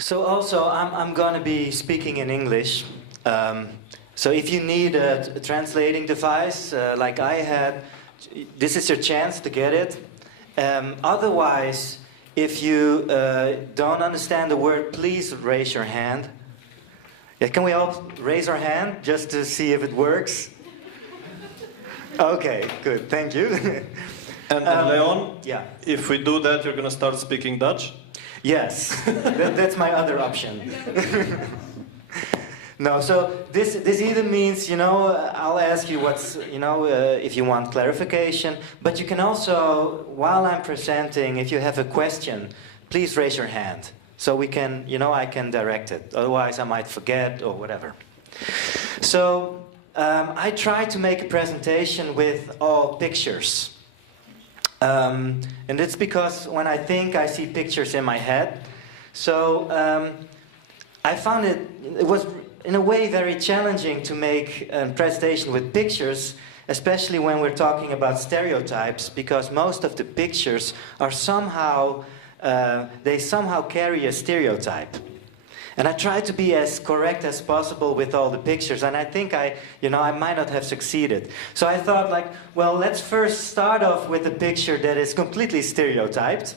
So also, I'm going to be speaking in English. So if you need a translating device like I had, this is your chance to get it. Otherwise, if you don't understand the word, please raise your hand. Yeah, can we all raise our hand just to see if it works? Okay, good, thank you. And Leon, yeah. If we do that, you're going to start speaking Dutch? Yes, that's my other option. No, so this either means, you know, I'll ask you what's, you know, if you want clarification, but you can also, while I'm presenting, if you have a question, please raise your hand. So we can, you know, I can direct it. Otherwise I might forget or whatever. So I try to make a presentation with all pictures. And it's because when I think, I see pictures in my head. So I found it was in a way very challenging to make a presentation with pictures, especially when we're talking about stereotypes, because most of the pictures are somehow, they somehow carry a stereotype. And I try to be as correct as possible with all the pictures, and I think I might not have succeeded. So I thought, like, well, let's first start off with a picture that is completely stereotyped.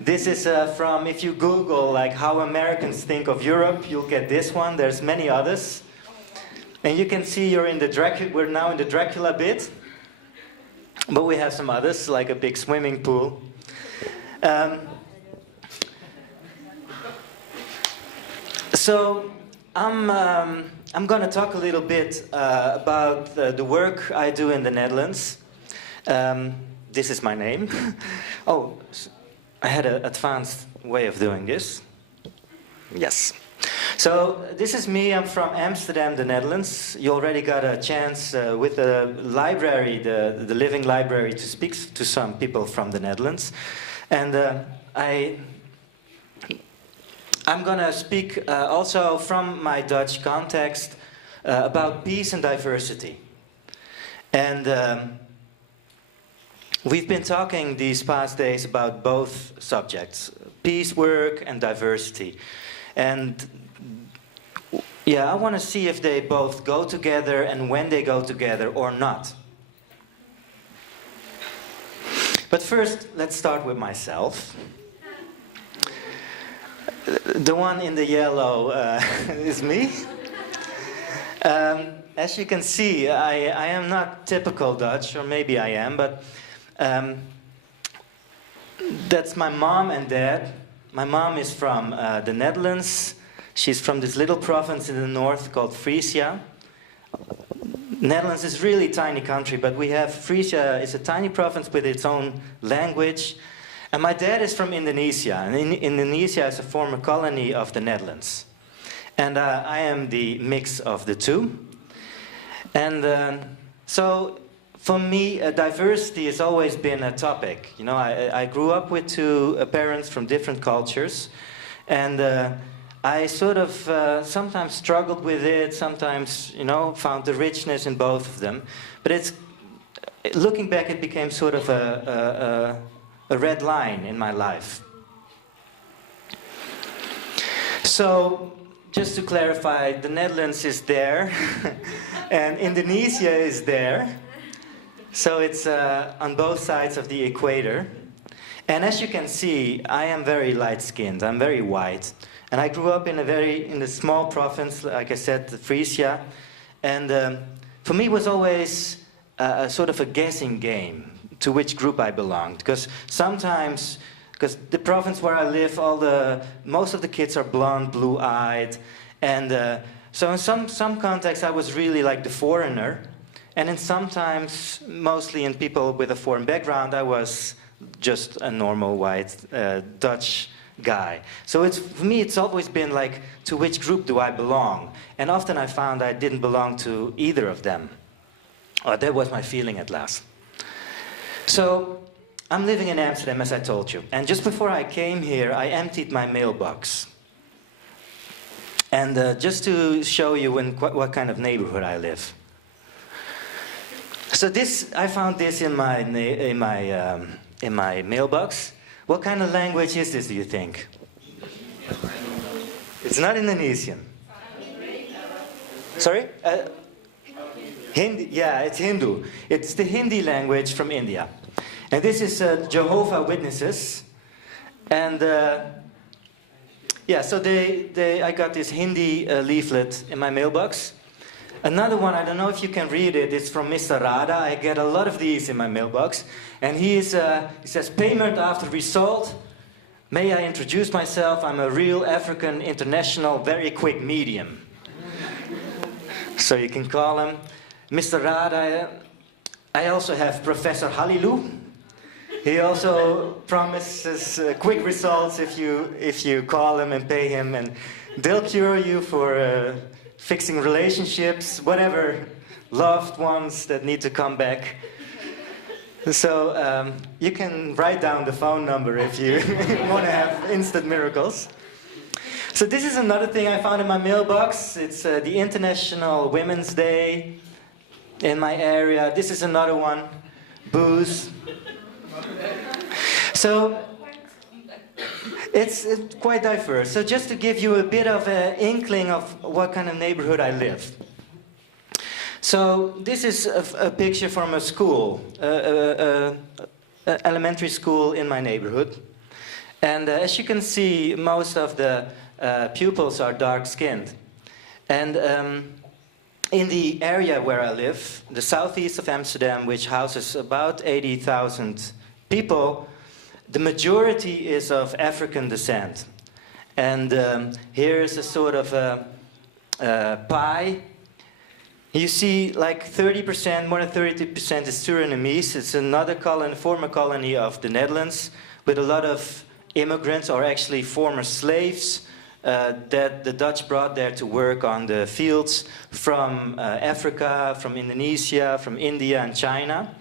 This is from, if you Google, like, how Americans think of Europe, you'll get this one. There's many others. And you can see we're now in the Dracula bit. But we have some others, like a big swimming pool. So I'm going to talk a little bit about the work I do in the Netherlands. This is my name. Oh, I had an advanced way of doing this. Yes. So this is me. I'm from Amsterdam, the Netherlands. You already got a chance with the library, the living library, to speak to some people from the Netherlands. And I'm going to speak also from my Dutch context about peace and diversity. And we've been talking these past days about both subjects, peace work and diversity. And yeah, I want to see if they both go together and when they go together or not. But first, let's start with myself. The one in the yellow is me. As you can see, I am not typical Dutch, or maybe I am, but that's my mom and dad. My mom is from the Netherlands. She's from this little province in the north called Frisia. Netherlands is really a tiny country, but we have Frisia. It's a tiny province with its own language. And my dad is from Indonesia, and Indonesia is a former colony of the Netherlands. And I am the mix of the two. And so for me, diversity has always been a topic. You know, I grew up with two parents from different cultures, and I sort of sometimes struggled with it, sometimes, you know, found the richness in both of them. But looking back, it became sort of a red line in my life. So, just to clarify, the Netherlands is there, and Indonesia is there. So it's on both sides of the equator. And as you can see, I am very light-skinned, I'm very white. And I grew up in a small province, like I said, Frisia. And for me it was always a sort of a guessing game to which group I belonged, because sometimes, because the province where I live, most of the kids are blonde, blue-eyed, and so in some contexts I was really like the foreigner, and in sometimes, mostly in people with a foreign background, I was just a normal white Dutch guy. So for me it's always been like, to which group do I belong? And often I found I didn't belong to either of them. Or that was my feeling at last. So, I'm living in Amsterdam, as I told you. And just before I came here, I emptied my mailbox. And just to show you what kind of neighborhood I live. So I found this in my mailbox. What kind of language is this, do you think? It's not Indonesian. Sorry? Hindi, yeah, it's Hindu. It's the Hindi language from India. And this is Jehovah's Witnesses. And yeah, so I got this Hindi leaflet in my mailbox. Another one, I don't know if you can read it, it's from Mr. Rada. I get a lot of these in my mailbox. And he says, payment after result. May I introduce myself? I'm a real African international, very quick medium. So you can call him. Mr. Rada, I also have Professor Halilu. He also promises quick results if you call him and pay him, and they'll cure you for fixing relationships, whatever, loved ones that need to come back. So you can write down the phone number if you want to have instant miracles. So this is another thing I found in my mailbox. It's the International Women's Day in my area. This is another one, booze. So it's quite diverse. So just to give you a bit of an inkling of what kind of neighborhood I live. So this is a picture from a school, elementary school in my neighborhood. And as you can see, most of the pupils are dark-skinned. And in the area where I live, the southeast of Amsterdam, which houses about 80,000 people, the majority is of African descent. And here is a sort of a pie. You see like 30%, more than 30% is Surinamese. It's another colony, former colony of the Netherlands, with a lot of immigrants, or actually former slaves, that the Dutch brought there to work on the fields from Africa, from Indonesia, from India and China.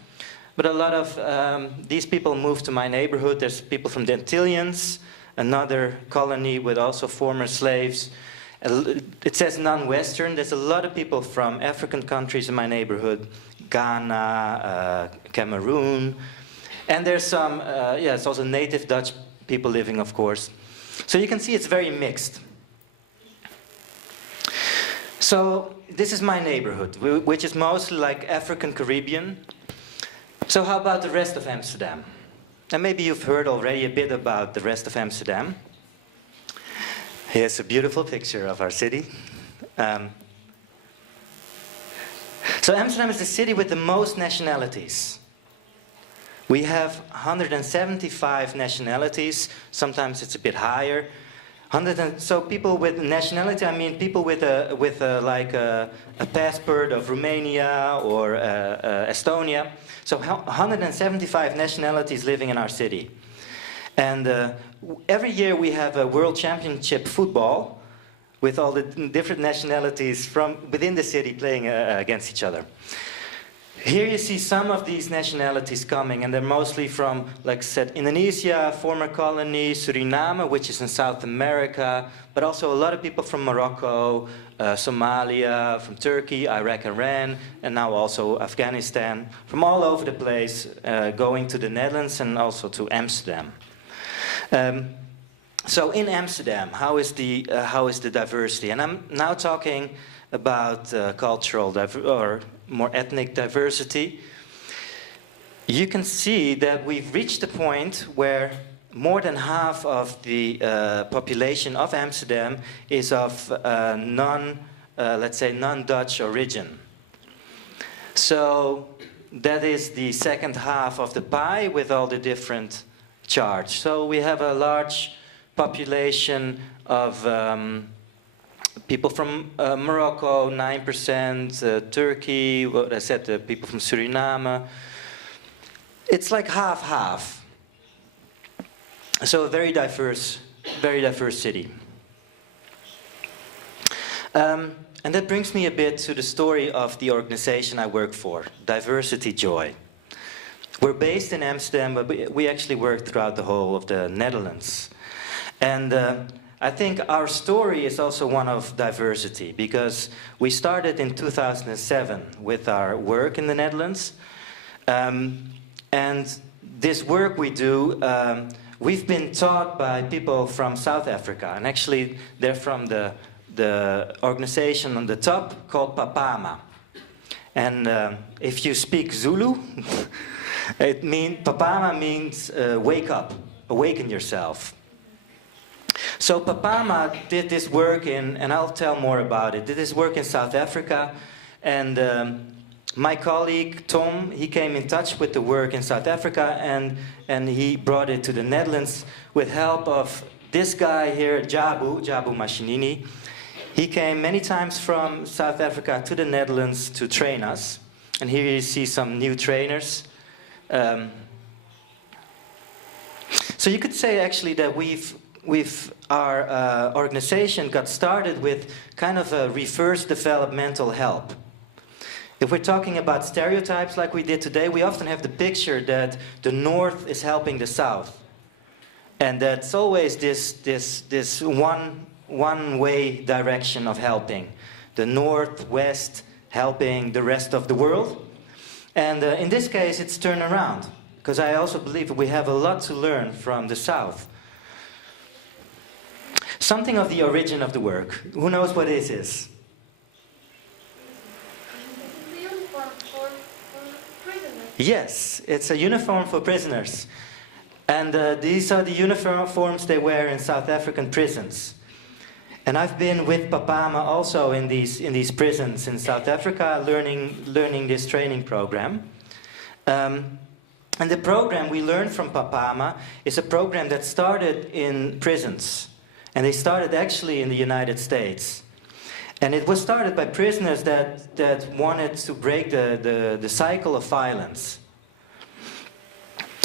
But a lot of these people moved to my neighborhood. There's people from the Antilles, another colony with also former slaves. It says non-Western. There's a lot of people from African countries in my neighborhood, Ghana, Cameroon. And there's some, yeah, it's also native Dutch people living, of course. So you can see it's very mixed. So this is my neighborhood, which is mostly like African Caribbean. So how about the rest of Amsterdam? And maybe you've heard already a bit about the rest of Amsterdam. Here's a beautiful picture of our city. So Amsterdam is the city with the most nationalities. We have 175 nationalities. Sometimes it's a bit higher. So people with nationality, I mean people with a passport of Romania or Estonia. So 175 nationalities living in our city. And every year we have a World Championship football with all the different nationalities from within the city playing against each other. Here you see some of these nationalities coming, and they're mostly from, like I said, Indonesia, former colony, Suriname, which is in South America, but also a lot of people from Morocco, Somalia, from Turkey, Iraq, Iran, and now also Afghanistan, from all over the place, going to the Netherlands and also to Amsterdam. So in Amsterdam, how is the diversity? And I'm now talking about cultural or more ethnic diversity. You can see that we've reached a point where more than half of the population of Amsterdam is of let's say non-Dutch origin. So that is the second half of the pie with all the different charts. So we have a large population of people from Morocco, 9%, Turkey, what I said, people from Suriname. It's like half-half. So a very diverse city. And that brings me a bit to the story of the organization I work for, Diversity Joy. We're based in Amsterdam, but we actually work throughout the whole of the Netherlands. And I think our story is also one of diversity, because we started in 2007 with our work in the Netherlands. And this work we do, we've been taught by people from South Africa, and actually they're from the organization on the top called Papama. And if you speak Zulu, Papama means wake up, awaken yourself. So Papama did this work and I'll tell more about it, did this work in South Africa, and my colleague Tom, he came in touch with the work in South Africa and he brought it to the Netherlands with help of this guy here, Jabu Mashinini. He came many times from South Africa to the Netherlands to train us. And here you see some new trainers. So you could say actually that our organization got started with kind of a reverse developmental help. If we're talking about stereotypes like we did today, we often have the picture that the North is helping the South. And that's always this one-way direction of helping. The Northwest helping the rest of the world. And in this case, it's turned around. Because I also believe we have a lot to learn from the South. Something of the origin of the work. Who knows what it is? Yes, it's a uniform for prisoners. And these are the uniforms they wear in South African prisons. And I've been with Papama also in these prisons in South Africa, learning this training program. And the program we learned from Papama is a program that started in prisons. And they started actually in the United States. And it was started by prisoners that wanted to break the cycle of violence.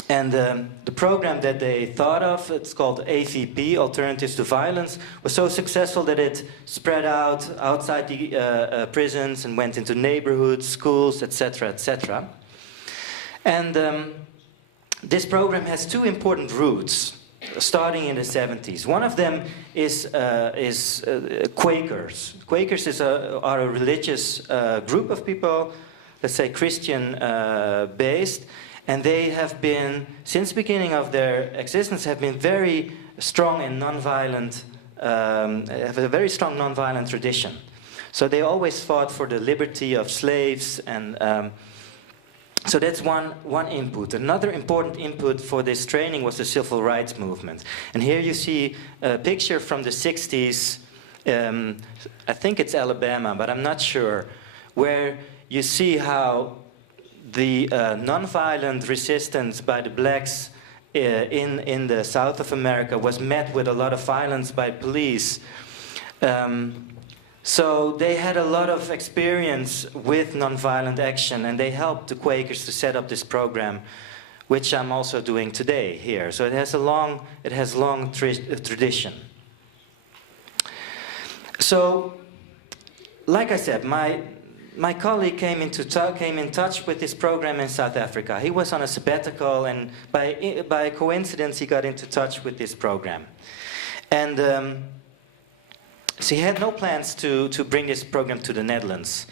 And the program that they thought of, it's called AVP, Alternatives to Violence, was so successful that it spread out outside the prisons and went into neighborhoods, schools, etc., etc. And this program has two important roots, starting in the 70s. One of them is Quakers. Quakers are a religious group of people, let's say Christian-based, and they have been, since the beginning of their existence, have been very strong in nonviolent, have a very strong nonviolent tradition. So they always fought for the liberty of slaves, and so that's one input. Another important input for this training was the civil rights movement. And here you see a picture from the 60s, I think it's Alabama, but I'm not sure, where you see how the nonviolent resistance by the blacks in the south of America was met with a lot of violence by police. So they had a lot of experience with nonviolent action, and they helped the Quakers to set up this program, which I'm also doing today here. So it has a long tradition. So, like I said, my colleague came in touch with this program in South Africa. He was on a sabbatical, and by coincidence he got into touch with this program. And so he had no plans to bring this program to the Netherlands.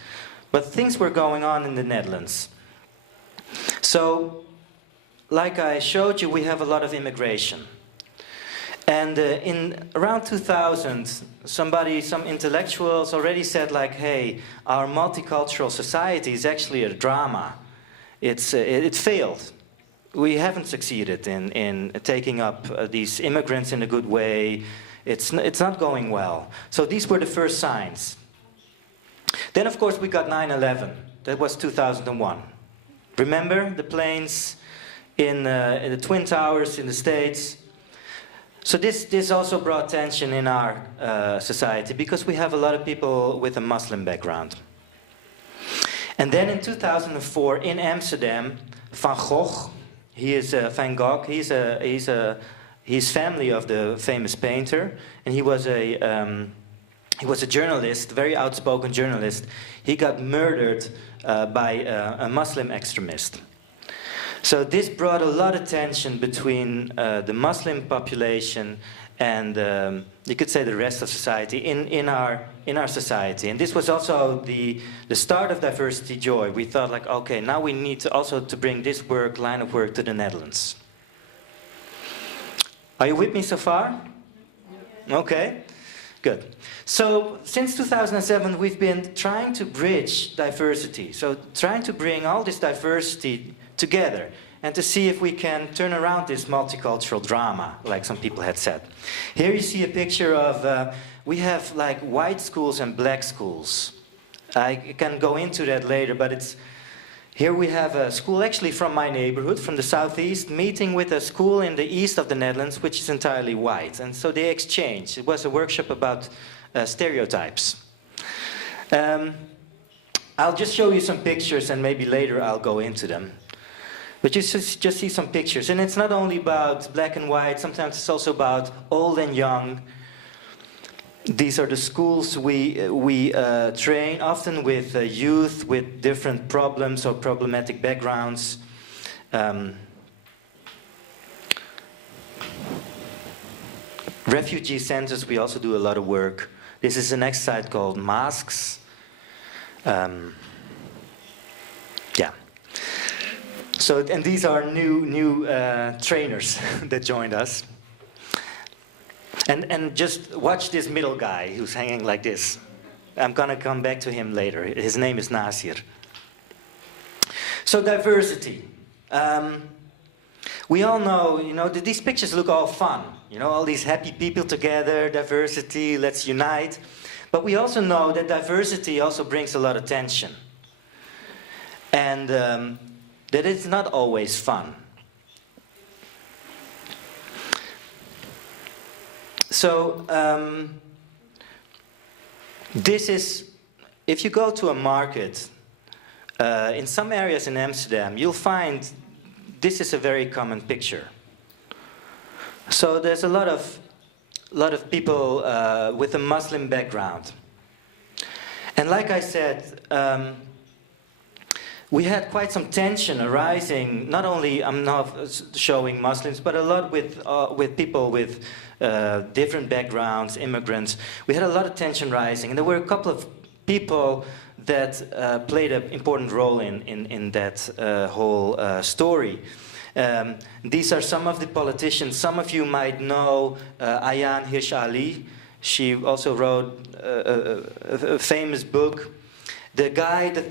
But things were going on in the Netherlands. So, like I showed you, we have a lot of immigration. And in around 2000, some intellectuals already said, like, hey, our multicultural society is actually a drama. It failed. We haven't succeeded in taking up these immigrants in a good way. It's not going well. So these were the first signs. Then, of course, we got 9/11. That was 2001. Remember the planes in the Twin Towers in the States? So this also brought tension in our society, because we have a lot of people with a Muslim background. And then in 2004 in Amsterdam, Van Gogh, he's family of the famous painter, and he was a journalist, very outspoken journalist. He got murdered by a Muslim extremist. So this brought a lot of tension between the Muslim population and you could say the rest of society in our society. And this was also the start of Diversity Joy. We thought, like, okay, now we need to also bring this line of work to the Netherlands. Are you with me so far? Okay, good. So since 2007, we've been trying to bridge diversity. So trying to bring all this diversity together and to see if we can turn around this multicultural drama, like some people had said. Here you see a picture of, we have like white schools and black schools. I can go into that later, but it's, here we have a school actually from my neighborhood, from the southeast, meeting with a school in the east of the Netherlands, which is entirely white. And so they exchange. It was a workshop about stereotypes. I'll just show you some pictures and maybe later I'll go into them. But you just see some pictures. And it's not only about black and white, sometimes it's also about old and young. These are the schools we train, often with youth with different problems or problematic backgrounds. Refugee centers, we also do a lot of work. This is an exercise called Masks. Yeah. So, and these are new trainers that joined us. And just watch this middle guy who's hanging like this. I'm gonna come back to him later. His name is Nasir. So diversity. We all know, you know, these pictures look all fun. You know, all these happy people together, diversity, let's unite. But we also know that diversity also brings a lot of tension. And that it's not always fun. So, this is, if you go to a market, in some areas in Amsterdam, you'll find this is a very common picture. So there's a lot of people with a Muslim background. And like I said, we had quite some tension arising, not only, I'm not showing Muslims, but a lot with people with different backgrounds, immigrants. We had a lot of tension rising, and there were a couple of people that played an important role in that whole story. These are some of the politicians. Some of you might know Ayaan Hirsi Ali. She also wrote a famous book. The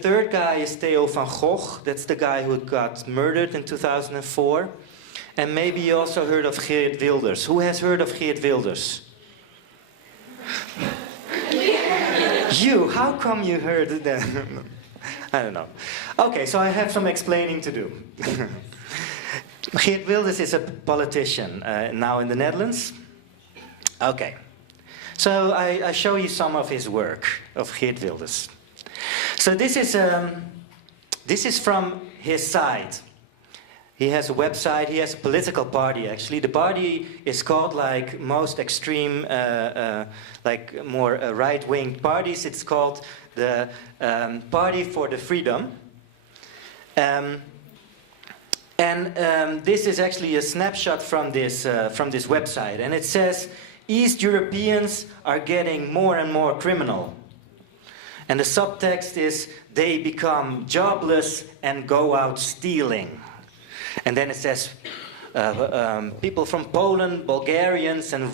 third guy is Theo van Gogh. That's the guy who got murdered in 2004. And maybe you also heard of Geert Wilders. Who has heard of Geert Wilders? You, how come you heard that? I don't know. Okay, so I have some explaining to do. Geert Wilders is a politician now in the Netherlands. Okay, so I show you some of his work, of Geert Wilders. So this is from his site. He has a website, he has a political party actually. The party is called, like most extreme, like more right-wing parties, it's called the Party for the Freedom. This is actually a snapshot from this website. And it says, East Europeans are getting more and more criminal. And the subtext is, they become jobless and go out stealing. And then it says, people from Poland, Bulgarians, and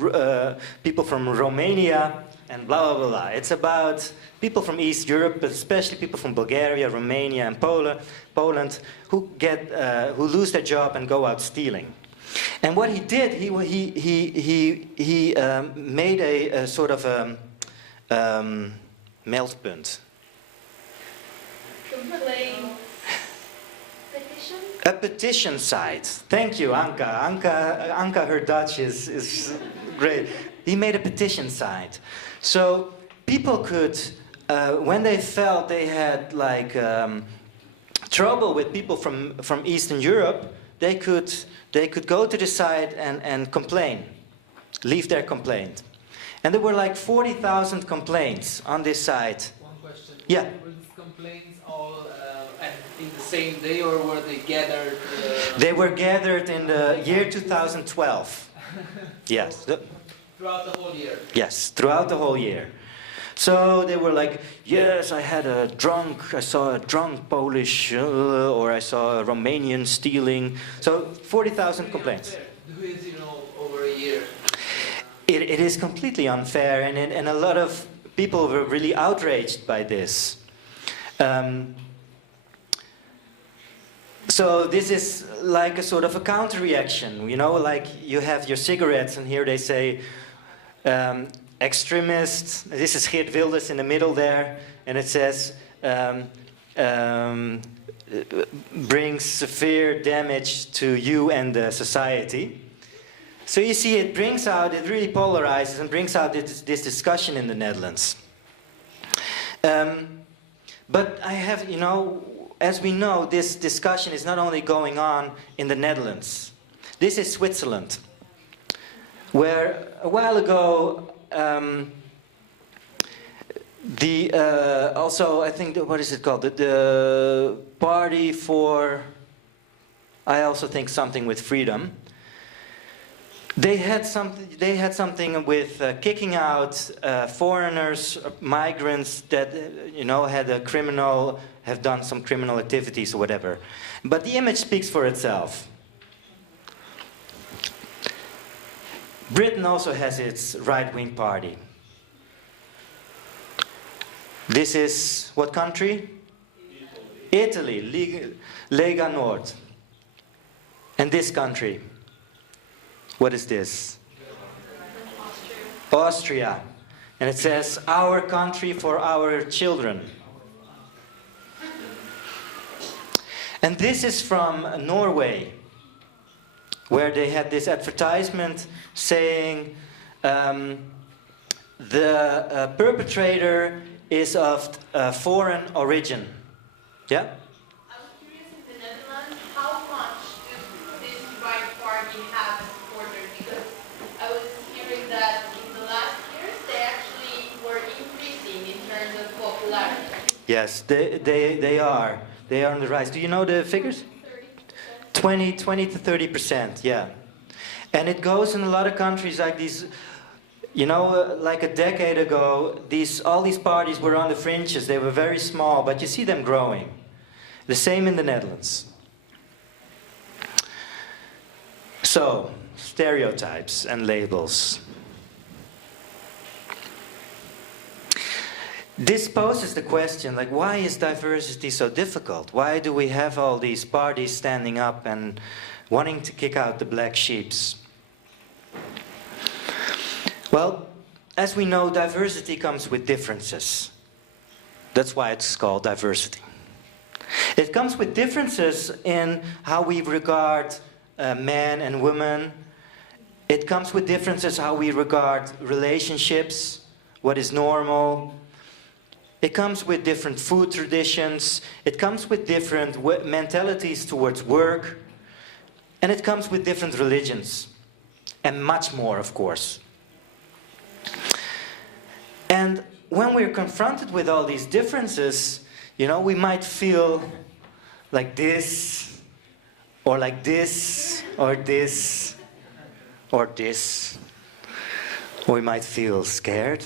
people from Romania, and blah, blah, blah. It's about people from East Europe, but especially people from Bulgaria, Romania, and Poland, who lose their job and go out stealing. And what he did, he made a sort of meldpunt. A petition site. Thank you, Anka. Anka, her Dutch is great. He made a petition site. So people could, when they felt they had like trouble with people from Eastern Europe, they could go to the site and complain, leave their complaint. And there were like 40,000 complaints on this site. One question. Yeah. Were these complaints all in the same day, or were they gathered? They were gathered in the year 2012. Yes. Throughout the whole year? Yes, throughout the whole year. So they were like, yes, I saw a drunk Polish, or I saw a Romanian stealing. So 40,000 complaints. Who is, over a year it is completely unfair, and a lot of people were really outraged by this. So this is like a sort of a counter-reaction, you know, like you have your cigarettes and here they say extremists, this is Geert Wilders in the middle there, and it says brings severe damage to you and the society. So you see it brings out, it really polarizes and brings out this discussion in the Netherlands. But I have, you know, as we know, this discussion is not only going on in the Netherlands. This is Switzerland, where a while ago, also I think, what is it called? The Party for, I also think something with freedom. They had something with kicking out foreigners, migrants that you know have done some criminal activities or whatever. But the image speaks for itself. Britain also has its right-wing party. This is what country? Italy, Lega Nord. And this country? What is this? Austria. And it says, our country for our children. And this is from Norway, where they had this advertisement saying the perpetrator is of foreign origin. Yeah? I was curious, in the Netherlands, how much does this right party have supporters? Because I was hearing that in the last years they actually were increasing in terms of popularity. Yes, they are. They are on the rise. Do you know the figures? 20 to 30%, yeah. And it goes in a lot of countries like these, you know, like a decade ago, all these parties were on the fringes. They were very small, but you see them growing. The same in the Netherlands. So, stereotypes and labels. This poses the question, like, why is diversity so difficult? Why do we have all these parties standing up and wanting to kick out the black sheeps? Well, as we know, diversity comes with differences. That's why it's called diversity. It comes with differences in how we regard men and women. It comes with differences how we regard relationships, what is normal. It comes with different food traditions. It comes with different mentalities towards work. And it comes with different religions. And much more, of course. And when we're confronted with all these differences, you know, we might feel like this, or like this, or this, or this. Or we might feel scared.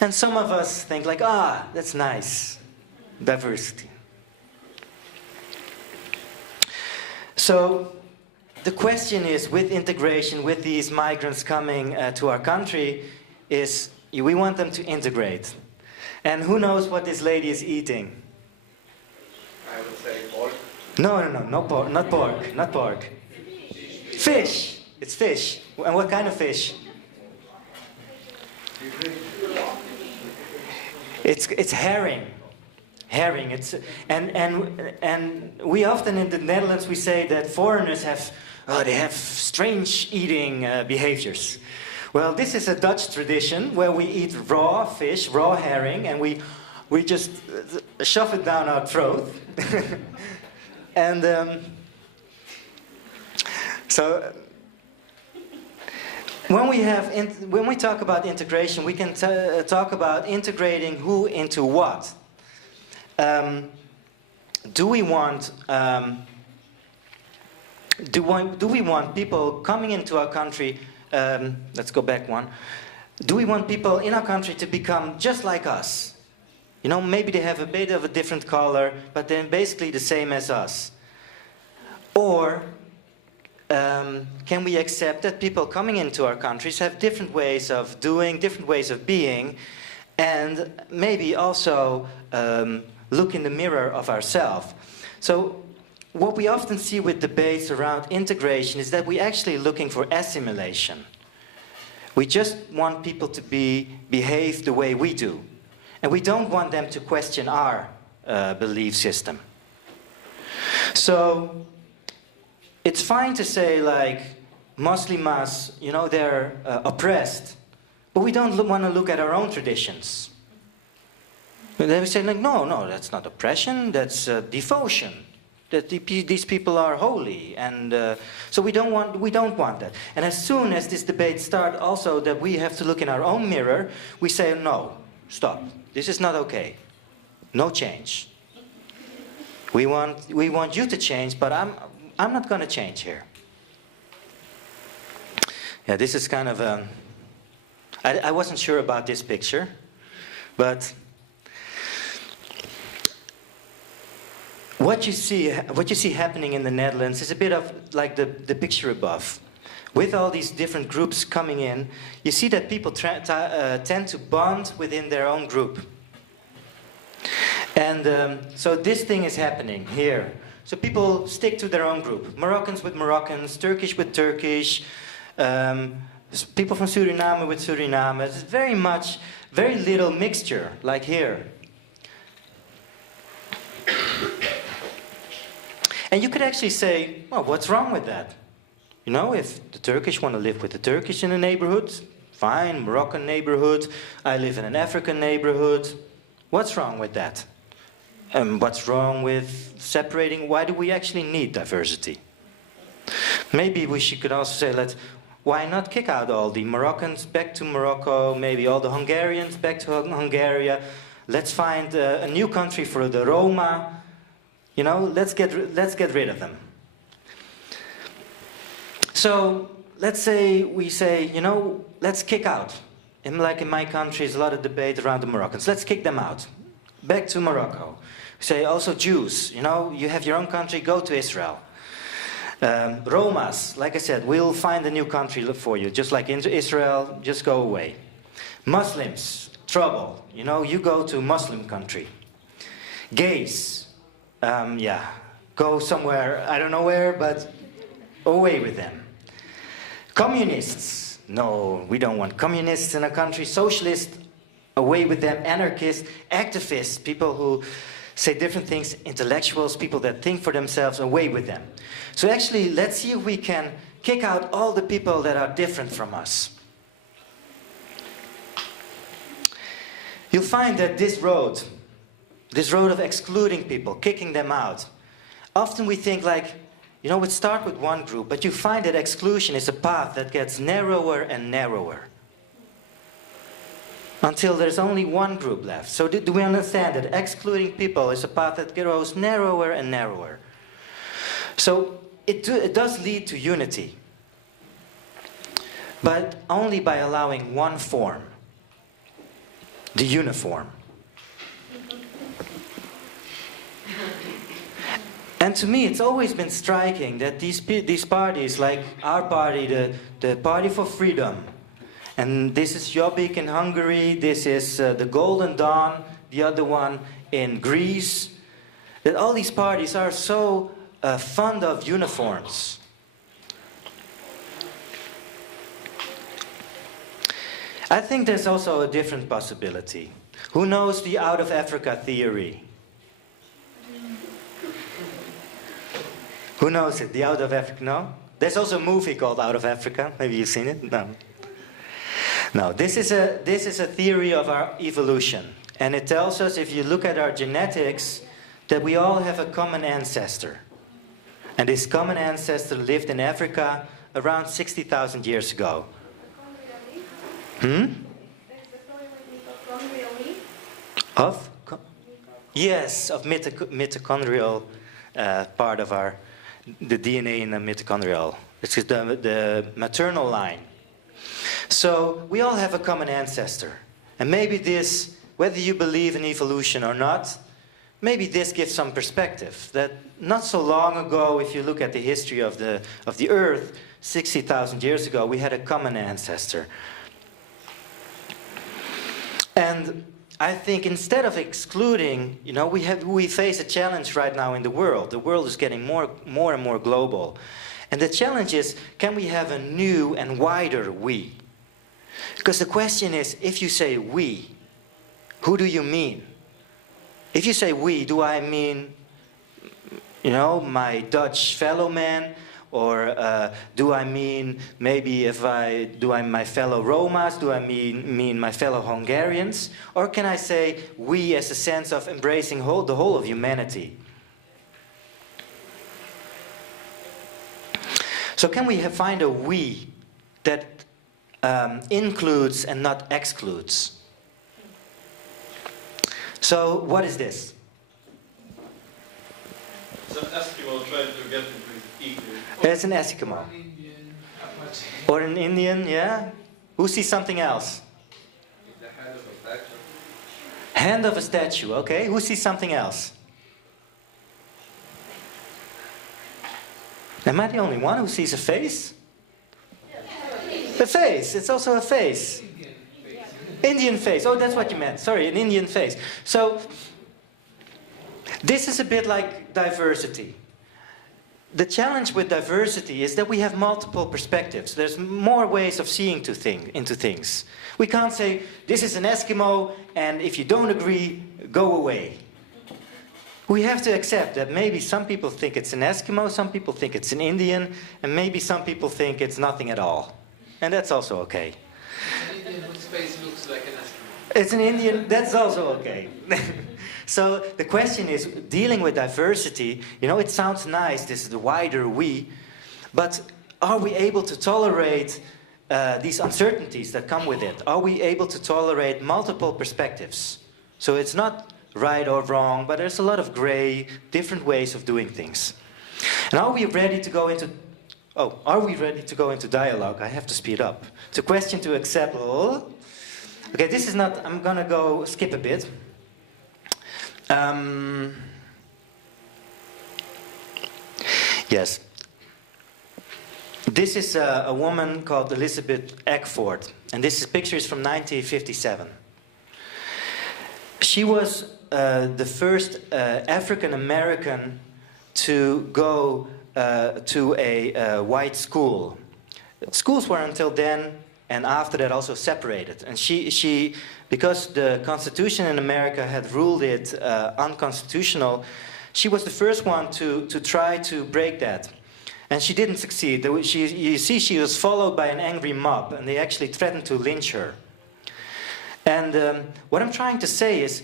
And some of us think like, that's nice, diversity. So the question is, with integration, with these migrants coming to our country, is we want them to integrate. And who knows what this lady is eating? I would say pork. No pork, not pork, not pork. Fish. It's fish. And what kind of fish? It's herring. Herring. And we often in the Netherlands we say that foreigners have strange eating behaviors. Well, this is a Dutch tradition where we eat raw fish, raw herring, and we just shove it down our throat. And so when we talk about integration, we can talk about integrating who into what. Do we want people coming into our country? Let's go back one. Do we want people in our country to become just like us? You know, maybe they have a bit of a different color, but they're basically the same as us. Or can we accept that people coming into our countries have different ways of doing, different ways of being, and maybe also look in the mirror of ourselves. So what we often see with debates around integration is that we're actually looking for assimilation. We just want people to behave the way we do. And we don't want them to question our belief system. So it's fine to say, like, Muslims, you know, they're oppressed. But we don't want to look at our own traditions. And then we say, like, no, that's not oppression, that's devotion. That these people are holy, and so we don't want that. And as soon as this debate starts, also that we have to look in our own mirror, we say, no, stop. This is not okay. No change. We want you to change, but I'm not going to change here. Yeah, this is kind of I wasn't sure about this picture, but what you see happening in the Netherlands is a bit of like the picture above. With all these different groups coming in, you see that people tend to bond within their own group. And so this thing is happening here. So people stick to their own group. Moroccans with Moroccans, Turkish with Turkish, people from Suriname with Suriname. It's very little mixture, like here. And you could actually say, well, what's wrong with that? You know, if the Turkish want to live with the Turkish in a neighborhood, fine, Moroccan neighborhood, I live in an African neighborhood. What's wrong with that? What's wrong with separating? Why do we actually need diversity? Maybe could also say, why not kick out all the Moroccans back to Morocco, maybe all the Hungarians back to Hungary. Let's find a new country for the Roma. You know, let's get rid of them. So let's say we say, you know, let's kick out. Like in my country, there's a lot of debate around the Moroccans. Let's kick them out. Back to Morocco. We say also Jews, you know, you have your own country, go to Israel. Romas, like I said, we'll find a new country for you. Just like in Israel, just go away. Muslims, trouble. You know, you go to a Muslim country. Gays, go somewhere, I don't know where, but away with them. Communists, no, we don't want communists in a country. Socialists, away with them. Anarchists, activists, people who say different things, intellectuals, people that think for themselves, away with them. So actually, let's see if we can kick out all the people that are different from us. You'll find that this road of excluding people, kicking them out, often we think like, you know, we start with one group, but you find that exclusion is a path that gets narrower and narrower until there's only one group left. So do we understand that excluding people is a path that grows narrower and narrower? So it does lead to unity, but only by allowing one form, the uniform. And to me, it's always been striking that these parties, like our party, the Party for Freedom, and this is Jobbik in Hungary, this is the Golden Dawn, the other one in Greece, that all these parties are so fond of uniforms. I think there's also a different possibility. Who knows the out of Africa theory? Who knows it? The Out of Africa? No? There's also a movie called Out of Africa. Maybe you've seen it? No. No, this is a theory of our evolution. And it tells us, if you look at our genetics, that we all have a common ancestor. And this common ancestor lived in Africa around 60,000 years ago. Of? Yes, of mitochondrial part of the DNA in the mitochondrial. It's the maternal line. So we all have a common ancestor. And maybe this, whether you believe in evolution or not, maybe this gives some perspective, that not so long ago, if you look at the history of the Earth, 60,000 years ago, we had a common ancestor. And I think instead of excluding, you know, we face a challenge right now in the world. The world is getting more and more global. And the challenge is, can we have a new and wider we? Because the question is, if you say we, who do you mean? If you say we, do I mean, you know, my Dutch fellow man? Or do I mean, maybe my fellow Romas? Do I mean my fellow Hungarians? Or can I say we as a sense of embracing the whole of humanity? So can we find a we that includes and not excludes? So what is this? It's an Eskimo trying to get into his eagle. It's an Eskimo. Or an Indian, yeah? Who sees something else? The head of a statue. Hand of a statue, okay. Who sees something else? Am I the only one who sees a face? A face, it's also a face. Indian face, oh that's what you meant, sorry, an Indian face. So, this is a bit like diversity. The challenge with diversity is that we have multiple perspectives. There's more ways of seeing into things. We can't say, this is an Eskimo, and if you don't agree, go away. We have to accept that maybe some people think it's an Eskimo, some people think it's an Indian, and maybe some people think it's nothing at all. And that's also okay. An Indian whose face looks like an Eskimo. It's an Indian, that's also okay. So the question is, dealing with diversity, you know, it sounds nice, this is the wider we, but are we able to tolerate these uncertainties that come with it? Are we able to tolerate multiple perspectives? So it's not right or wrong, but there's a lot of gray, different ways of doing things. And are we ready to go into, dialogue? I have to speed up. To question, to accept, okay, this is not, I'm gonna skip a bit. Yes. This is a woman called Elizabeth Eckford, and this picture is from 1957. She was the first African American to go to a white school. Schools were until then and after that also separated. And she because the Constitution in America had ruled it unconstitutional, she was the first one to try to break that. And she didn't succeed. You see, she was followed by an angry mob, and they actually threatened to lynch her. And what I'm trying to say is,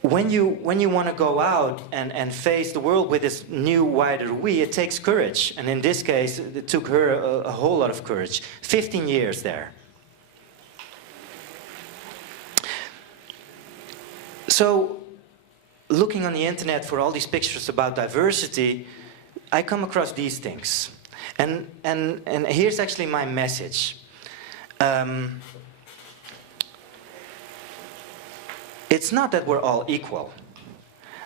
when you want to go out and face the world with this new, wider we, it takes courage. And in this case, it took her a whole lot of courage. 15 years there. So, looking on the internet for all these pictures about diversity, I come across these things. And here's actually my message. It's not that we're all equal.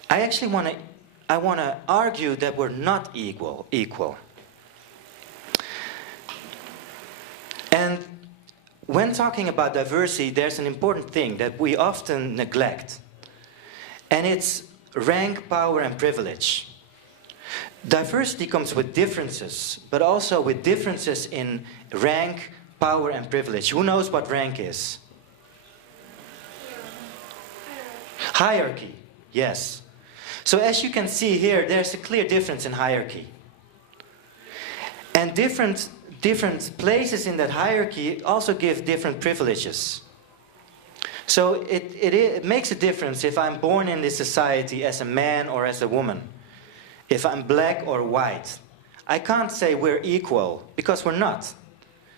I actually want to argue that we're not equal. And when talking about diversity, there's an important thing that we often neglect. And it's rank, power, and privilege. Diversity comes with differences, but also with differences in rank, power, and privilege. Who knows what rank is? Hierarchy, yes. So as you can see here, there's a clear difference in hierarchy. And different places in that hierarchy also give different privileges. So it makes a difference if I'm born in this society as a man or as a woman. If I'm black or white. I can't say we're equal, because we're not.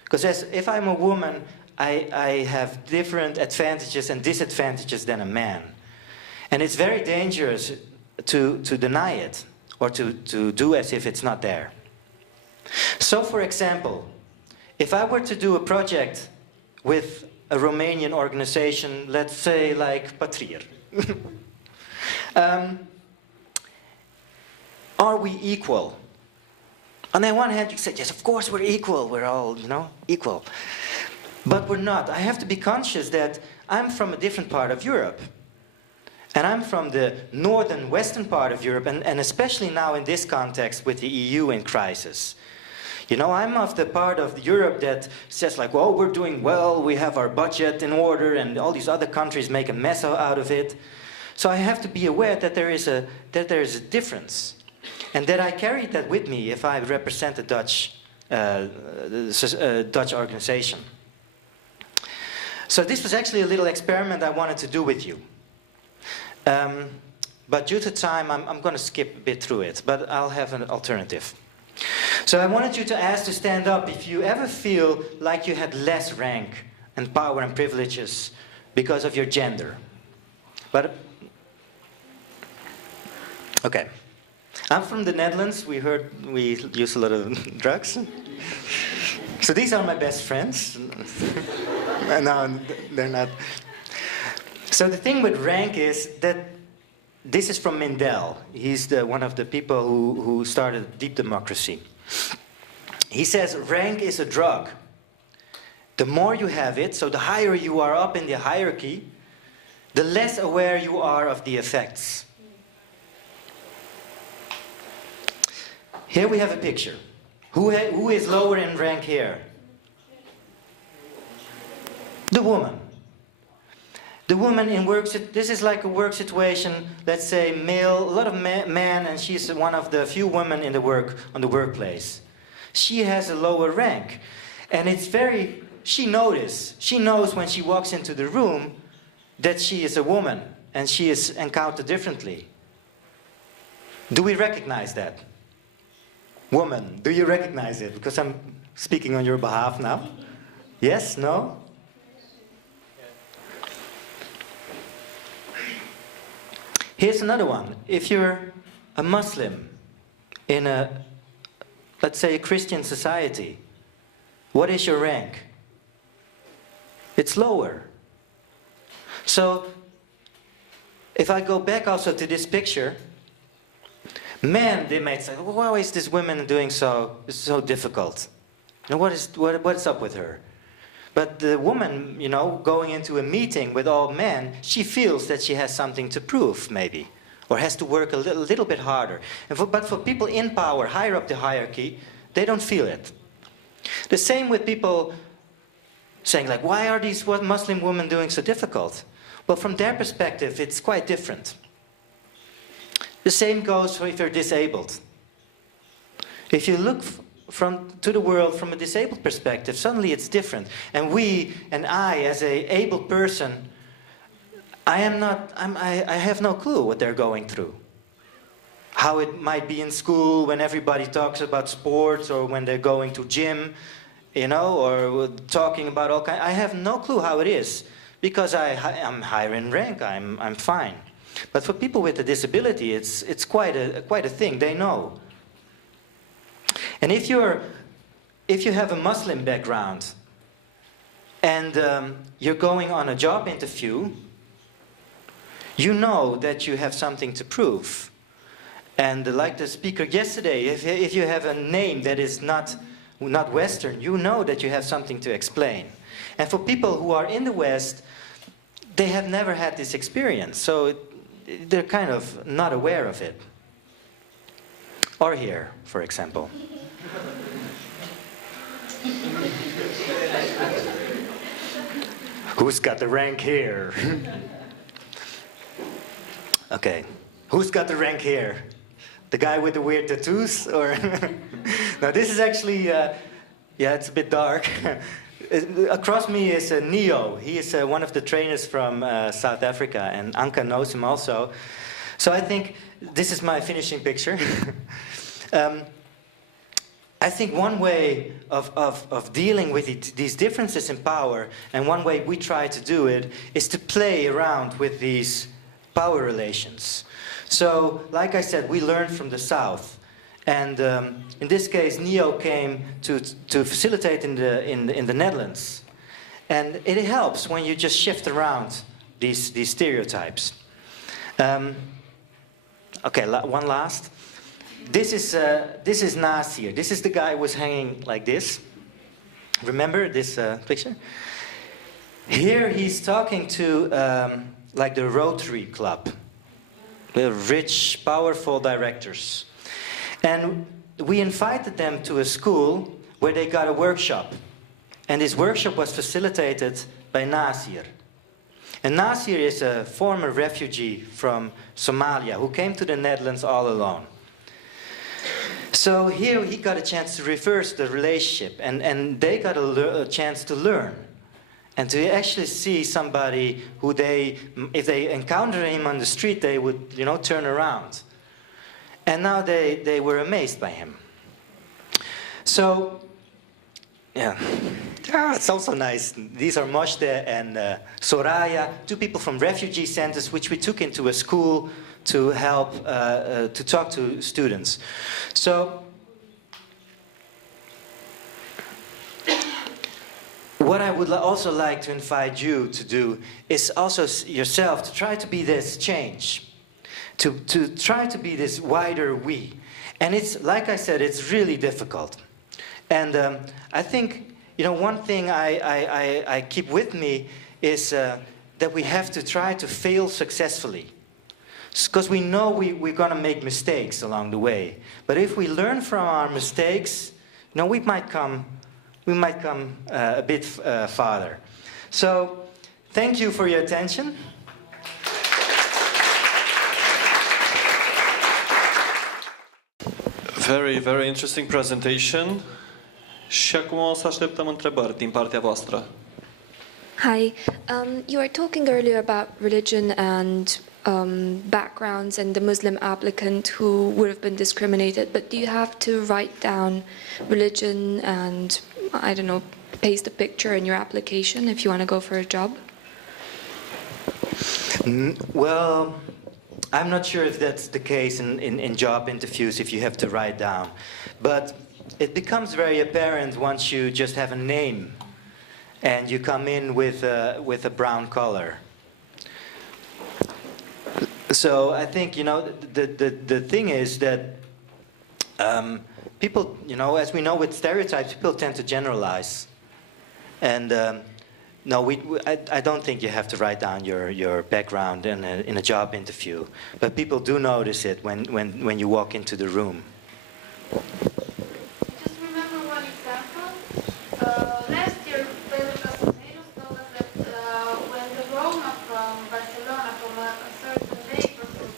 Because if I'm a woman, I have different advantages and disadvantages than a man. And it's very dangerous to deny it, or to do as if it's not there. So for example, if I were to do a project with a Romanian organization, let's say like Patrir, Are we equal? On the one hand, you say, yes, of course we're equal. We're all, equal. But we're not. I have to be conscious that I'm from a different part of Europe. And I'm from the northern western part of Europe, and especially now in this context with the EU in crisis. I'm of the part of Europe that says like, well, we're doing well, we have our budget in order, and all these other countries make a mess out of it. So I have to be aware that there is a difference. And that I carry that with me if I represent a Dutch organization. So this was actually a little experiment I wanted to do with you. But due to time, I'm going to skip a bit through it, but I'll have an alternative. So I wanted you to ask to stand up if you ever feel like you had less rank and power and privileges because of your gender. Okay. I'm from the Netherlands. We heard we use a lot of drugs. So these are my best friends. No, they're not. So the thing with rank is that this is from Mindell. He's one of the people who started deep democracy. He says rank is a drug. The more you have it, so the higher you are up in the hierarchy, the less aware you are of the effects. Here we have a picture. Who is lower in rank here? The woman. The woman in work, this is like a work situation, let's say male, a lot of men, and she's one of the few women in the workplace. She has a lower rank. And she knows when she walks into the room that she is a woman and she is encountered differently. Do we recognize that? Woman, do you recognize it? Because I'm speaking on your behalf now. Yes? No? Here's another one. If you're a Muslim in let's say, a Christian society, what is your rank? It's lower. So, if I go back also to this picture, men, they might say, why is this woman doing so difficult? What is up with her? But the woman, going into a meeting with all men, she feels that she has something to prove, maybe, or has to work a little bit harder. But for people in power, higher up the hierarchy, they don't feel it. The same with people saying, like, why are these Muslim women doing so difficult? Well, from their perspective, it's quite different. The same goes for if you're disabled. If you look to the world from a disabled perspective, suddenly it's different. And I, as an able person, I have no clue what they're going through. How it might be in school when everybody talks about sports, or when they're going to gym, or talking about all kinds. I have no clue how it is, because I'm higher in rank. I'm fine. But for people with a disability, it's quite a thing. They know. And if you have a Muslim background and you're going on a job interview, you know that you have something to prove. And like the speaker yesterday, if you have a name that is not Western, you know that you have something to explain. And for people who are in the West, they have never had this experience, so they're kind of not aware of it. Or here, for example. Who's got the rank here? Okay, who's got the rank here? The guy with the weird tattoos? Or no, this is actually, yeah, it's a bit dark. Across me is Neo. He is one of the trainers from South Africa, and Anka knows him also. So I think this is my finishing picture. I think one way of dealing with these differences in power, and one way we try to do it, is to play around with these power relations. So, like I said, we learned from the South. And in this case, Neo came to facilitate in the Netherlands. And it helps when you just shift around these stereotypes. Okay, one last. This is Nasir. This is the guy who was hanging like this. Remember this picture? Here he's talking to like the Rotary Club, the rich, powerful directors. And we invited them to a school where they got a workshop. And this workshop was facilitated by Nasir. And Nasir is a former refugee from Somalia who came to the Netherlands all alone. So here he got a chance to reverse the relationship, and they got a chance to learn. And to actually see somebody who if they encounter him on the street, they would, you know, turn around. And now they were amazed by him. So, yeah. It's also nice. These are Mojde and Soraya, two people from refugee centers, which we took into a school to help to talk to students. So, what I would also like to invite you to do is also yourself to try to be this change, to try to be this wider we. And it's, like I said, it's really difficult. And I think, you know, one thing I keep with me is that we have to try to fail successfully. Because we know we're going to make mistakes along the way. But if we learn from our mistakes, you know, we might come a bit farther. So, thank you for your attention. Very, very interesting presentation. Și acum o să așteptăm întrebări din partea voastră. Hi, you were talking earlier about religion and backgrounds and the Muslim applicant who would have been discriminated, but do you have to write down religion and, I don't know, paste a picture in your application if you want to go for a job? Well, I'm not sure if that's the case in job interviews, if you have to write down. But it becomes very apparent once you just have a name and you come in with a brown color. So I think, you know, the thing is that people, you know, as we know with stereotypes, people tend to generalize. And no, I don't think you have to write down your background in a job interview. But people do notice it when you walk into the room. Just remember one example. Last year, Pedro Castaneros told us that when the Roma from Barcelona, from a certain neighborhood,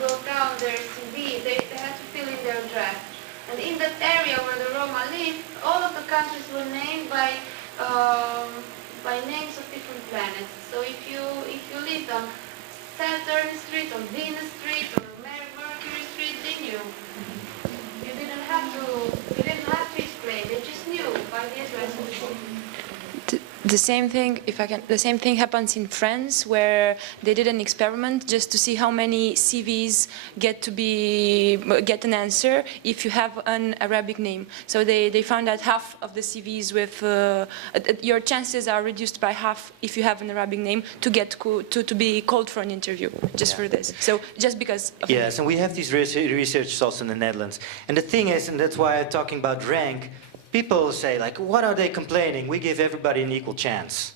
wrote down their CV, they had to fill in their address. And in that area where the Roma live, all of the countries were named by names of different planets. So if you lived on Saturn Street, on Venus Street, or Mercury Street, they knew. You didn't have to explain. They just knew by the address. The same thing, the same thing happens in France, where they did an experiment just to see how many CVs get an answer if you have an Arabic name. So they found that half of the CVs with your chances are reduced by half if you have an Arabic name to be called for an interview just for this. So just because of yes, and we have these researchers also in the Netherlands. And the thing is, and that's why I'm talking about rank. People say, like, what are they complaining? We give everybody an equal chance.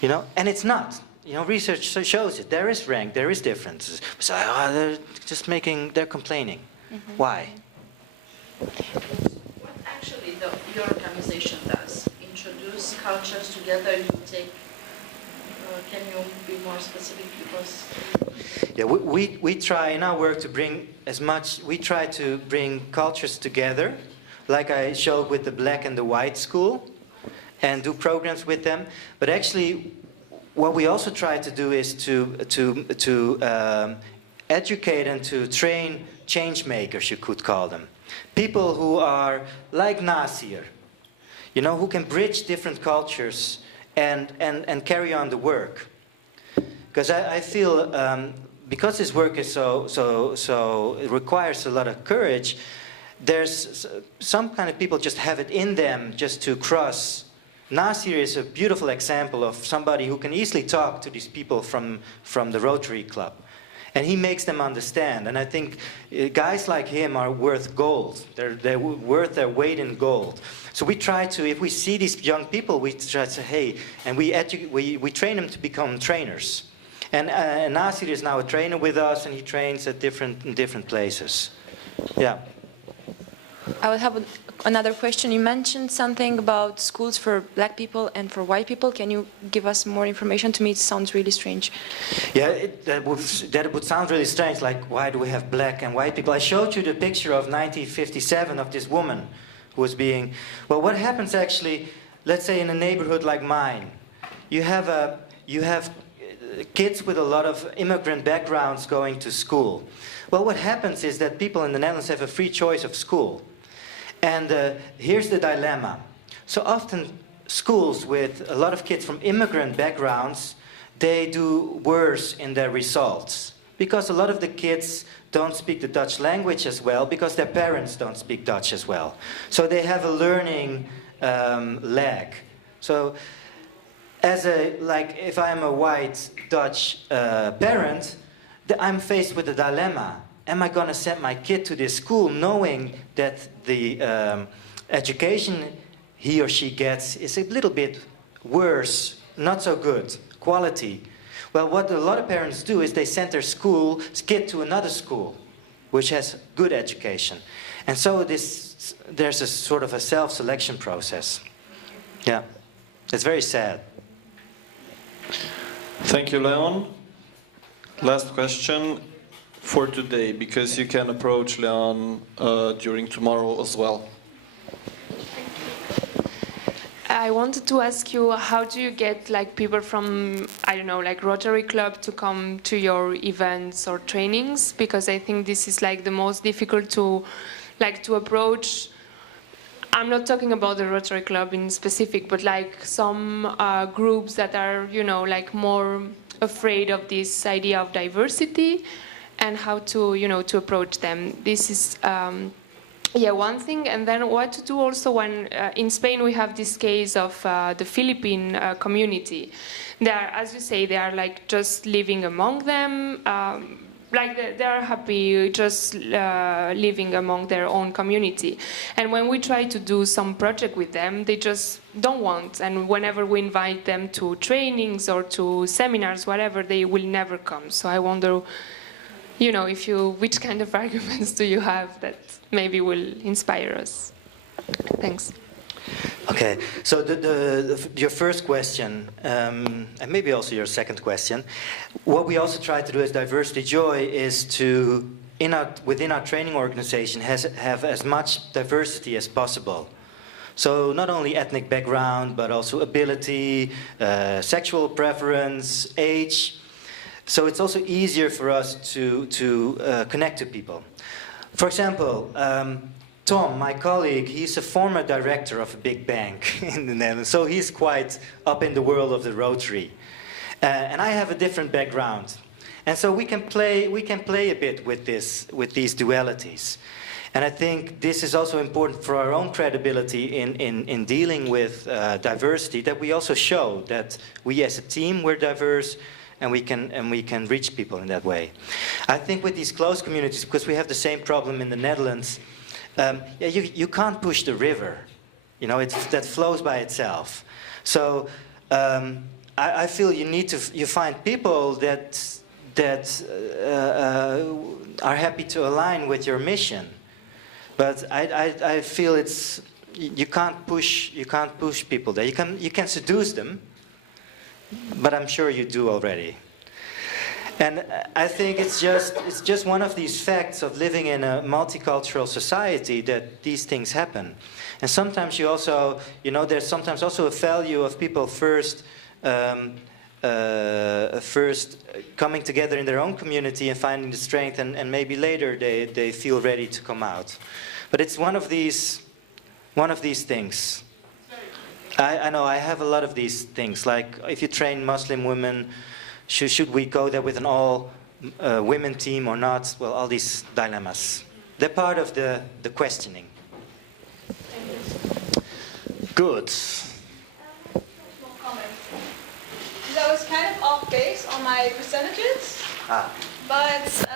You know, and it's not. You know, research shows it. There is rank, there is differences. So they're just they're complaining. Mm-hmm. Why? What actually your organization does? Introduce cultures together, you take, can you be more specific? Because yeah, we try in our work to bring we try to bring cultures together, like I showed with the black and the white school, and do programs with them. But actually, what we also try to do is to educate and to train change makers, you could call them. People who are like Nasir, you know, who can bridge different cultures and carry on the work. Because I feel, because this work is so it requires a lot of courage, there's some kind of people just have it in them just to cross. Nasir is a beautiful example of somebody who can easily talk to these people from the Rotary Club. And he makes them understand. And I think guys like him are worth gold. They're worth their weight in gold. So we try to, if we see these young people, we try to say, hey, and we train them to become trainers. And Nasir is now a trainer with us, and he trains at different places. Yeah. I would have another question. You mentioned something about schools for black people and for white people. Can you give us more information? To me, it sounds really strange. Yeah, that would sound really strange, like, why do we have black and white people? I showed you the picture of 1957 of this woman who was being... Well, what happens actually, let's say in a neighborhood like mine, you have kids with a lot of immigrant backgrounds going to school. Well, what happens is that people in the Netherlands have a free choice of school. And here's the dilemma. So often schools with a lot of kids from immigrant backgrounds, they do worse in their results. Because a lot of the kids don't speak the Dutch language as well, because their parents don't speak Dutch as well. So they have a learning lag. So if I'm a white Dutch parent, I'm faced with a dilemma. Am I going to send my kid to this school knowing that the education he or she gets is a little bit worse, not so good, quality? Well, what a lot of parents do is they send their kid to another school, which has good education. And so there's a sort of a self-selection process. Yeah, it's very sad. Thank you, Leon. Last question for today, because you can approach Leon during tomorrow as well. I wanted to ask you, how do you get like people from, I don't know, like Rotary Club to come to your events or trainings? Because I think this is like the most difficult to approach. I'm not talking about the Rotary Club in specific, but like some groups that are, you know, like more afraid of this idea of diversity, and how to, you know, to approach them. This is one thing. And then what to do also when in Spain we have this case of the Philippine community. They are, as you say, they are like just living among them, like they are happy just living among their own community. And when we try to do some project with them, they just don't want. And whenever we invite them to trainings or to seminars, whatever, they will never come. So I wonder, you know, which kind of arguments do you have that maybe will inspire us? Thanks. Okay, so your first question, and maybe also your second question, what we also try to do as Diversity Joy is to, within our training organization, have as much diversity as possible. So not only ethnic background, but also ability, sexual preference, age. So it's also easier for us to connect to people. For example, Tom, my colleague, he's a former director of a big bank in the Netherlands, so he's quite up in the world of the Rotary. And I have a different background. And so we can play a bit with these dualities. And I think this is also important for our own credibility in dealing with diversity, that we also show that we as a team, we're diverse, and we can reach people in that way. I think with these closed communities, because we have the same problem in the Netherlands, you can't push the river, you know, that flows by itself. So I feel you find people that are happy to align with your mission. But I feel you can't push people there. You can seduce them, but I'm sure you do already. And I think it's just one of these facts of living in a multicultural society that these things happen. And sometimes you also, you know, there's sometimes also a value of people first coming together in their own community and finding the strength, and maybe later they feel ready to come out. But it's one of these things. I know I have a lot of these things. Like if you train Muslim women, should we go there with an all women team or not? Well, all these dilemmas. They're part of the questioning. Good. Small comment. I was kind of off base on my percentages. But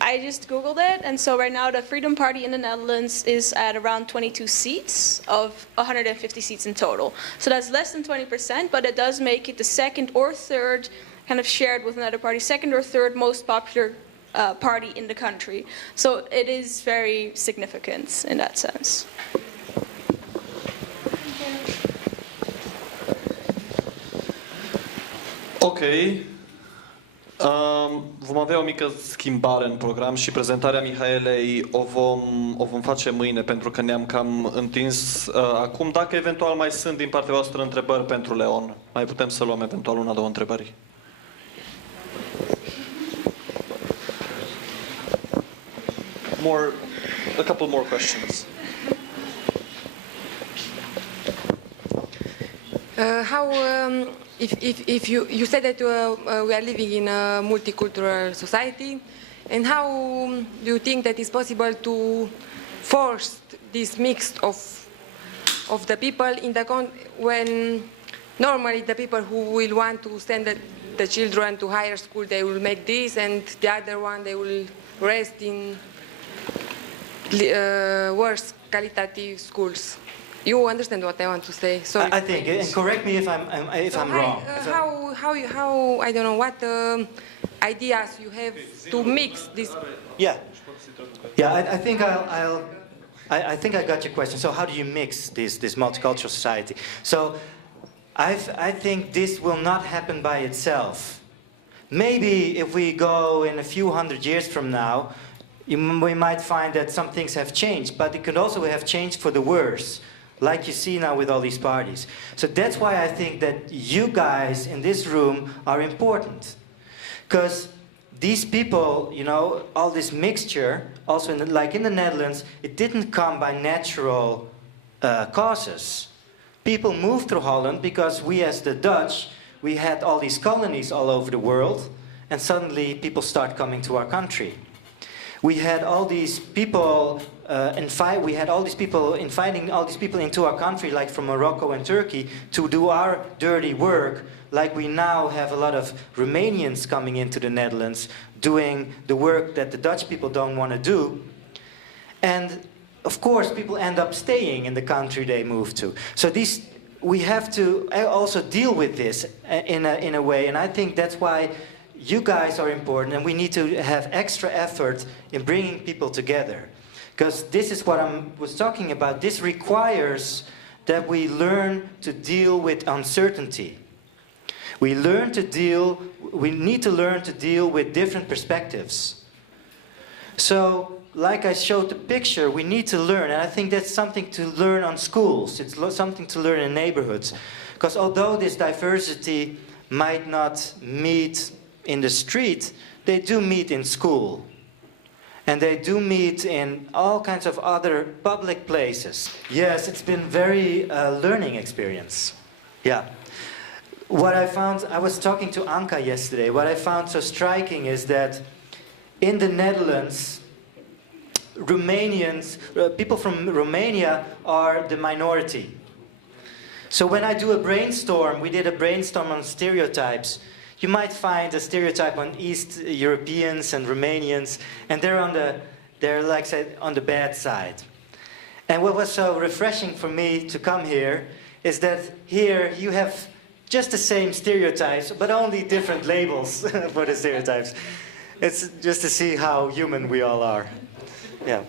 I just Googled it, and so right now the Freedom Party in the Netherlands is at around 22 seats of 150 seats in total. So that's less than 20%, but it does make it the second or third, kind of shared with another party, second or third most popular party in the country. So it is very significant in that sense. Ok. Vom avea o mică schimbare în program și prezentarea Mihaelei o vom face mâine pentru că ne-am cam întins acum. Dacă eventual mai sunt din partea voastră întrebări pentru Leon, mai putem să luăm eventual una, două întrebări. A couple more questions. If you said that we are living in a multicultural society, and how do you think that it's possible to force this mix of the people in the when normally the people who will want to send the children to higher school, they will make this, and the other one they will rest in worse qualitative schools. You understand what I want to say? Sorry. I think, and correct me if I'm wrong. How I don't know what ideas you have to mix this. Yeah, I think I think I got your question. So how do you mix this multicultural society? So I think this will not happen by itself. Maybe if we go in a few hundred years from now, we might find that some things have changed, but it could also have changed for the worse, like you see now with all these parties. So that's why I think that you guys in this room are important. Because these people, you know, all this mixture, also like in the Netherlands, it didn't come by natural causes. People moved through Holland because we as the Dutch, we had all these colonies all over the world, and suddenly people start coming to our country. We had all these people inviting all these people into our country, like from Morocco and Turkey, to do our dirty work. Like we now have a lot of Romanians coming into the Netherlands, doing the work that the Dutch people don't want to do. And of course, people end up staying in the country they move to. So we have to also deal with this in a way, and I think that's why you guys are important, and we need to have extra effort in bringing people together. Because this is what I was talking about. This requires that we learn to deal with uncertainty. We need to learn to deal with different perspectives. So, like I showed the picture, we need to learn, and I think that's something to learn on schools. It's something to learn in neighborhoods. Because although this diversity might not meet in the street, they do meet in school. And they do meet in all kinds of other public places. Yes, it's been very learning experience. Yeah. What I found, I was talking to Anka yesterday, what I found so striking is that in the Netherlands, people from Romania are the minority. So when I do a brainstorm, we did a brainstorm on stereotypes, you might find a stereotype on East Europeans and Romanians, and they're like said on the bad side. And what was so refreshing for me to come here is that here you have just the same stereotypes, but only different labels for the stereotypes. It's just to see how human we all are. Yeah.